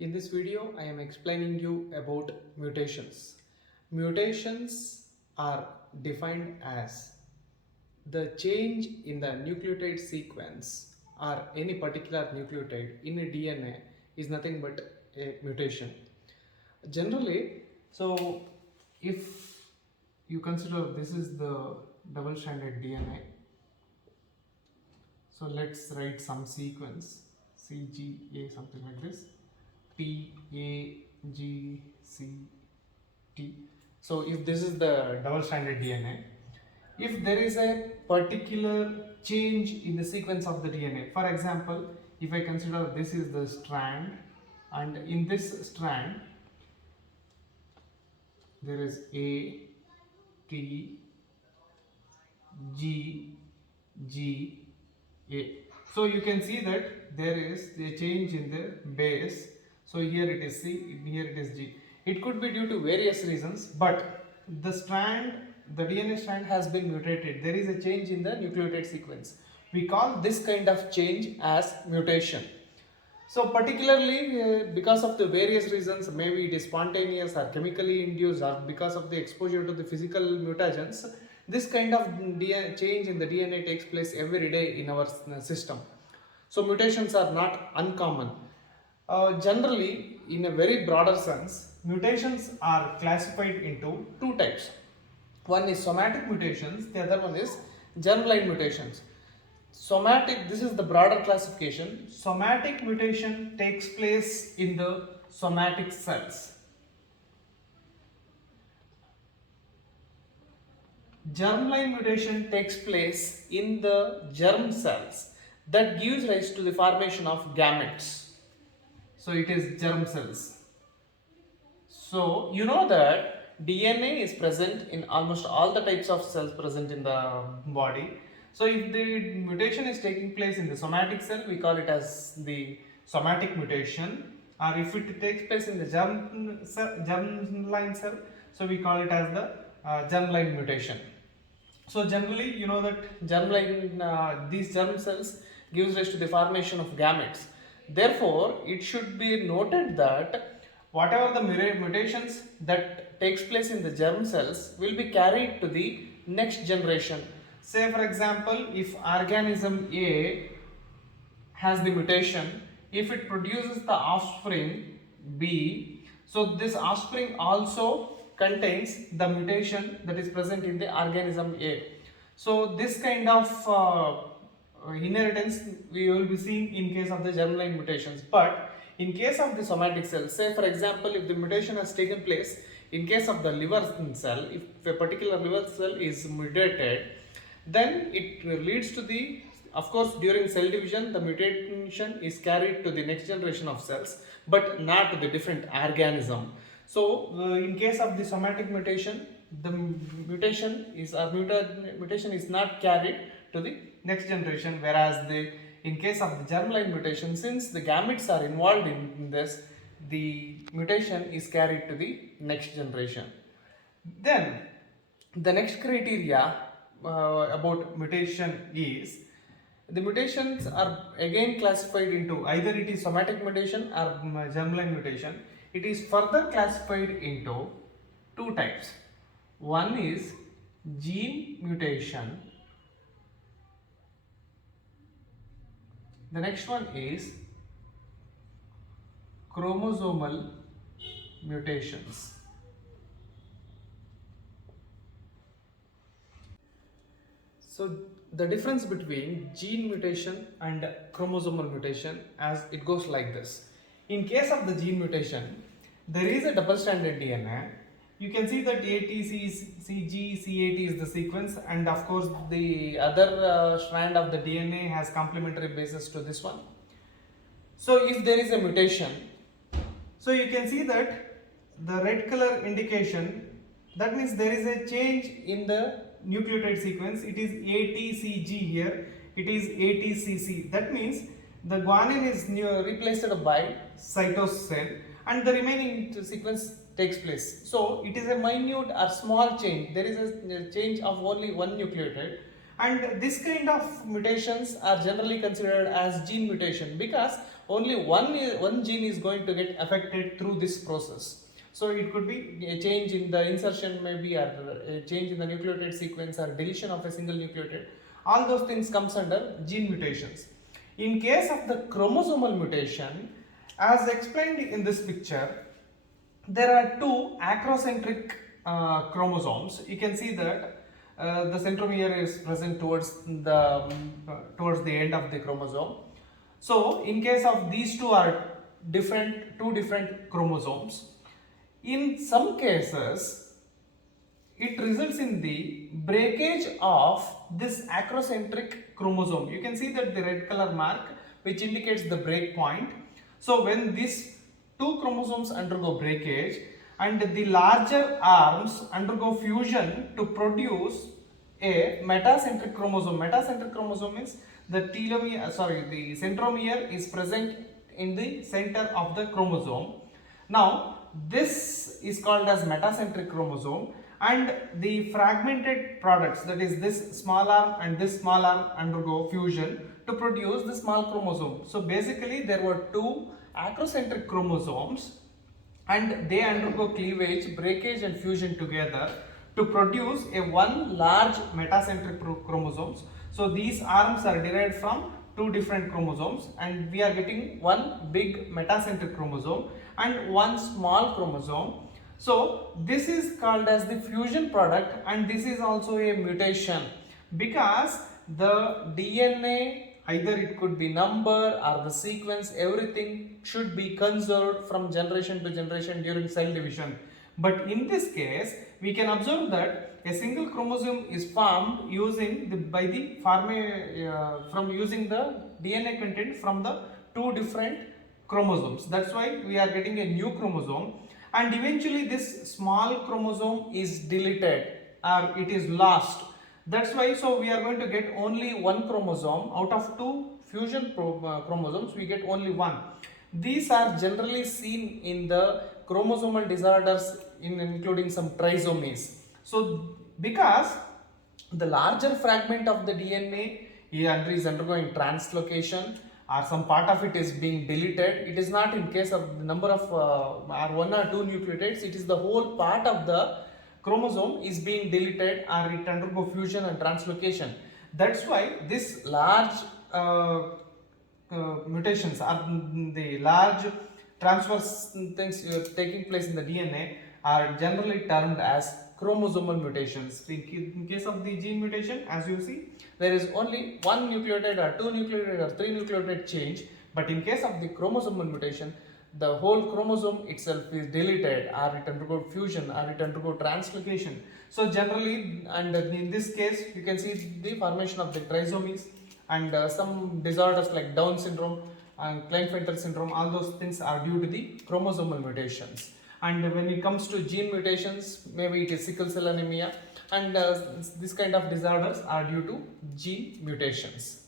In this video, I am explaining you about mutations. Mutations are defined as the change in the nucleotide sequence or any particular nucleotide in a DNA is nothing but a mutation. Generally, so if you consider this is the double-stranded DNA, so let's write some sequence CGA, something like this. TAGCT. So if this is the double-stranded DNA, if there is a particular change in the sequence of the DNA, for example, if I consider this is the strand, and in this strand there is A, T, G, G, A. So you can see that there is a change in the base. So here it is C, here it is G. It could be due to various reasons, but the DNA strand has been mutated. There is a change in the nucleotide sequence. We call this kind of change as mutation. So particularly because of the various reasons, maybe it is spontaneous or chemically induced or because of the exposure to the physical mutagens, this kind of change in the DNA takes place every day in our system. So mutations are not uncommon. Generally, in a very broader sense, mutations are classified into two types. One is somatic mutations, the other one is germline mutations. Somatic, this is the broader classification. Somatic mutation takes place in the somatic cells. Germline mutation takes place in the germ cells that gives rise to the formation of gametes. So it is germ cells. So you know that DNA is present in almost all the types of cells present in the body. So if the mutation is taking place in the somatic cell, we call it as the somatic mutation, or if it takes place in the germline cell, so we call it as the germline mutation. So generally, you know that germline, these germ cells gives rise to the formation of gametes. Therefore, it should be noted that whatever the mutations that takes place in the germ cells will be carried to the next generation. Say for example, if organism A has the mutation, if it produces the offspring B, so this offspring also contains the mutation that is present in the organism A. So this kind of inheritance we will be seeing in case of the germline mutations. But in case of the somatic cell, say for example, if the mutation has taken place in case of the liver cell, if a particular liver cell is mutated, then it leads to the, of course, during cell division the mutation is carried to the next generation of cells, but not to the different organism. So in case of the somatic mutation, the mutation is not carried to the next generation, whereas in case of the germline mutation, since the gametes are involved in this, the mutation is carried to the next generation. Then the next criteria about mutation is, the mutations are again classified into either it is somatic mutation or germline mutation. It is further classified into two types. One is gene mutation. The next one is chromosomal mutations. So the difference between gene mutation and chromosomal mutation, as it goes like this. In case of the gene mutation, there is a double-stranded DNA. You can see that ATCG-CAT is the sequence, and of course the other strand of the DNA has complementary bases to this one. So if there is a mutation, so you can see that the red color indication, that means there is a change in the nucleotide sequence. It is ATCG here, it is ATCC. That means the guanine is replaced by cytosine and the remaining sequence takes place. So it is a minute or small change. There is a change of only one nucleotide, and this kind of mutations are generally considered as gene mutation because only one gene is going to get affected through this process. So it could be a change in the insertion, maybe, or a change in the nucleotide sequence, or deletion of a single nucleotide. All those things comes under gene mutations. In case of the chromosomal mutation, as explained in this picture, there are two acrocentric chromosomes. You can see that the centromere is present towards the end of the chromosome. So in case of these two are two different chromosomes, in some cases it results in the breakage of this acrocentric chromosome. You can see that the red color mark which indicates the break point. So when these two chromosomes undergo breakage and the larger arms undergo fusion to produce a metacentric chromosome. Metacentric chromosome means the centromere is present in the center of the chromosome. Now this is called as metacentric chromosome, and the fragmented products, that is this small arm and this small arm, undergo fusion to produce the small chromosome. So basically there were two acrocentric chromosomes and they undergo cleavage, breakage and fusion together to produce a one large metacentric chromosomes. So these arms are derived from two different chromosomes, and we are getting one big metacentric chromosome and one small chromosome. So this is called as the fusion product, and this is also a mutation because the DNA, either it could be number or the sequence, everything should be conserved from generation to generation during cell division. But in this case, we can observe that a single chromosome is formed using from using the DNA content from the two different chromosomes. That's why we are getting a new chromosome, and eventually this small chromosome is deleted or it is lost. That's why, so we are going to get only one chromosome out of two fusion chromosomes. We get only one. These are generally seen in the chromosomal disorders, including some trisomies. So because the larger fragment of the DNA is undergoing translocation, or some part of it is being deleted, it is not in case of the number of or one or two nucleotides, it is the whole part of the chromosome is being deleted or it undergo fusion and translocation. That's why this large mutations or the large transverse things taking place in the DNA are generally termed as chromosomal mutations. In case of the gene mutation, as you see, there is only one nucleotide or two nucleotide or three nucleotide change, but in case of the chromosomal mutation, the whole chromosome itself is deleted or it undergo fusion or it undergo translocation. So generally, and in this case, you can see the formation of the trisomies and some disorders like Down syndrome and Klinefelter syndrome. All those things are due to the chromosomal mutations. And when it comes to gene mutations, maybe it is sickle cell anemia, and this kind of disorders are due to gene mutations.